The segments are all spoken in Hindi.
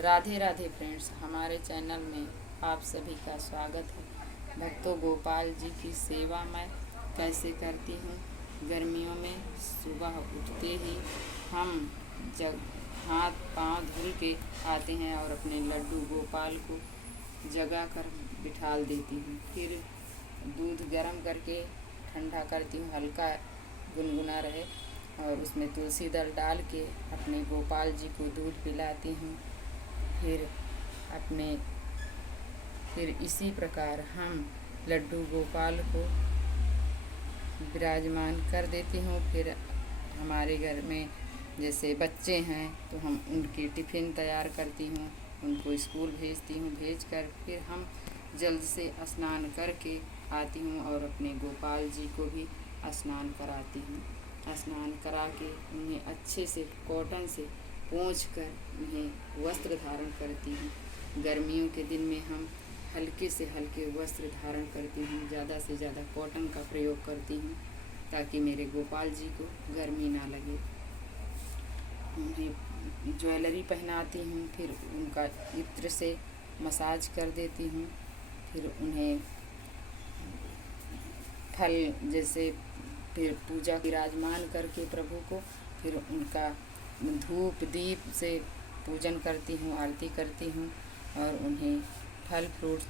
राधे राधे फ्रेंड्स, हमारे चैनल में आप सभी का स्वागत है। भक्तों, गोपाल जी की सेवा मैं कैसे करती हूँ। गर्मियों में सुबह उठते ही हम जग हाथ पांव धुल के आते हैं और अपने लड्डू गोपाल को जगा कर बिठाल देती हूँ। फिर दूध गर्म करके ठंडा करती हूँ, हल्का गुनगुना रहे, और उसमें तुलसी दल डाल के अपने गोपाल जी को दूध पिलाती हूँ। फिर इसी प्रकार हम लड्डू गोपाल को विराजमान कर देती हूँ। फिर हमारे घर में जैसे बच्चे हैं तो हम उनकी टिफ़िन तैयार करती हूँ, उनको स्कूल भेजती हूँ। भेजकर फिर हम जल्द से स्नान करके आती हूँ और अपने गोपाल जी को भी स्नान कराती हूँ। स्नान करा के उन्हें अच्छे से कॉटन से पोंछ कर उन्हें वस्त्र धारण करती हूँ। गर्मियों के दिन में हम हल्के से हल्के वस्त्र धारण करती हूँ, ज़्यादा से ज़्यादा कॉटन का प्रयोग करती हूँ ताकि मेरे गोपाल जी को गर्मी ना लगे। उन्हें ज्वेलरी पहनाती हूँ, फिर उनका इत्र से मसाज कर देती हूँ। फिर उन्हें फल जैसे फिर पूजा विराजमान करके प्रभु को फिर उनका धूप दीप से पूजन करती हूँ, आरती करती हूँ और उन्हें फल फ्रूट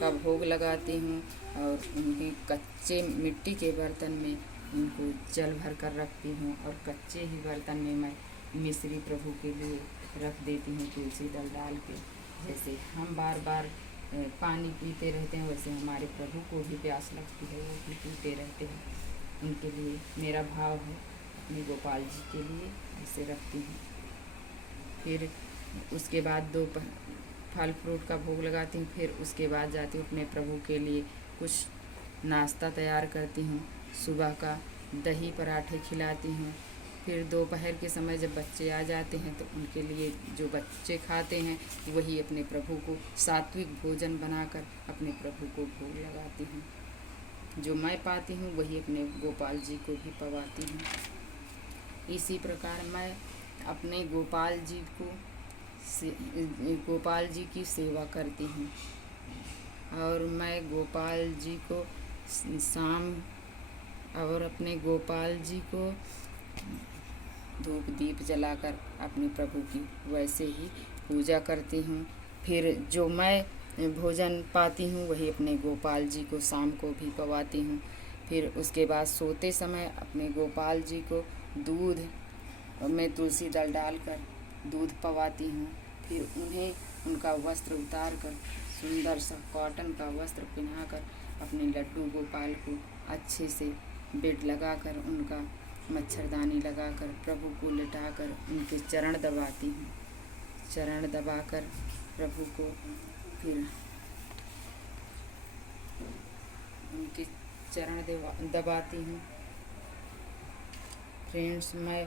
का भोग लगाती हूँ। और उन्हें कच्चे मिट्टी के बर्तन में उनको जल भर कर रखती हूँ और कच्चे ही बर्तन में मैं मिश्री प्रभु के लिए रख देती हूँ, तुलसी दल डाल के। जैसे हम बार बार पानी पीते रहते हैं, वैसे हमारे प्रभु को भी प्यास लगती है, वो भी पीते रहते हैं। उनके लिए मेरा भाव है, अपने गोपाल जी के लिए ऐसे रखती हूँ। फिर उसके बाद दो फल फ्रूट का भोग लगाती हूँ। फिर उसके बाद जाती हूँ अपने प्रभु के लिए कुछ नाश्ता तैयार करती हूँ। सुबह का दही पराठे खिलाती हूँ। फिर दोपहर के समय जब बच्चे आ जाते हैं तो उनके लिए जो बच्चे खाते हैं वही अपने प्रभु को सात्विक भोजन बनाकर अपने प्रभु को भोग लगाती हूँ। जो मैं पाती हूँ वही अपने गोपाल जी को भी पवाती हूँ। इसी प्रकार मैं अपने गोपाल जी की सेवा करती हूँ। और मैं गोपाल जी को शाम और अपने गोपाल जी को धूप दीप जलाकर अपने प्रभु की वैसे ही पूजा करती हूँ। फिर जो मैं भोजन पाती हूँ वही अपने गोपाल जी को शाम को भी पवाती हूँ। फिर उसके बाद सोते समय अपने गोपाल जी को दूध में तुलसी दल डालकर दूध पवाती हूँ। फिर उन्हें उनका वस्त्र उतार कर सुंदर सा कॉटन का वस्त्र पहनाकर अपने लड्डू गोपाल को अच्छे से बेड लगाकर उनका मच्छरदानी लगाकर प्रभु को लिटाकर उनके चरण दबाती हूँ। चरण दबाकर प्रभु को फिर उनके चरण दबाती हूँ। फ्रेंड्स, मैं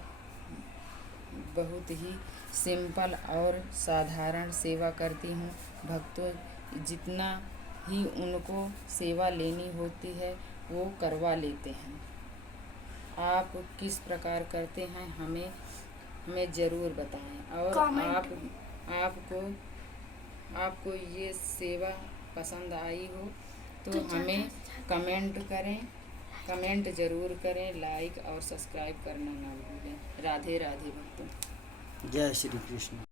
बहुत ही सिंपल और साधारण सेवा करती हूँ। भक्तों, जितना ही उनको सेवा लेनी होती है वो करवा लेते हैं। आप किस प्रकार करते हैं हमें ज़रूर बताएं। और आपको ये सेवा पसंद आई हो तो हमें कमेंट ज़रूर करें, लाइक और सब्सक्राइब करना ना भूलें। राधे राधे भक्तों। जय श्री कृष्ण।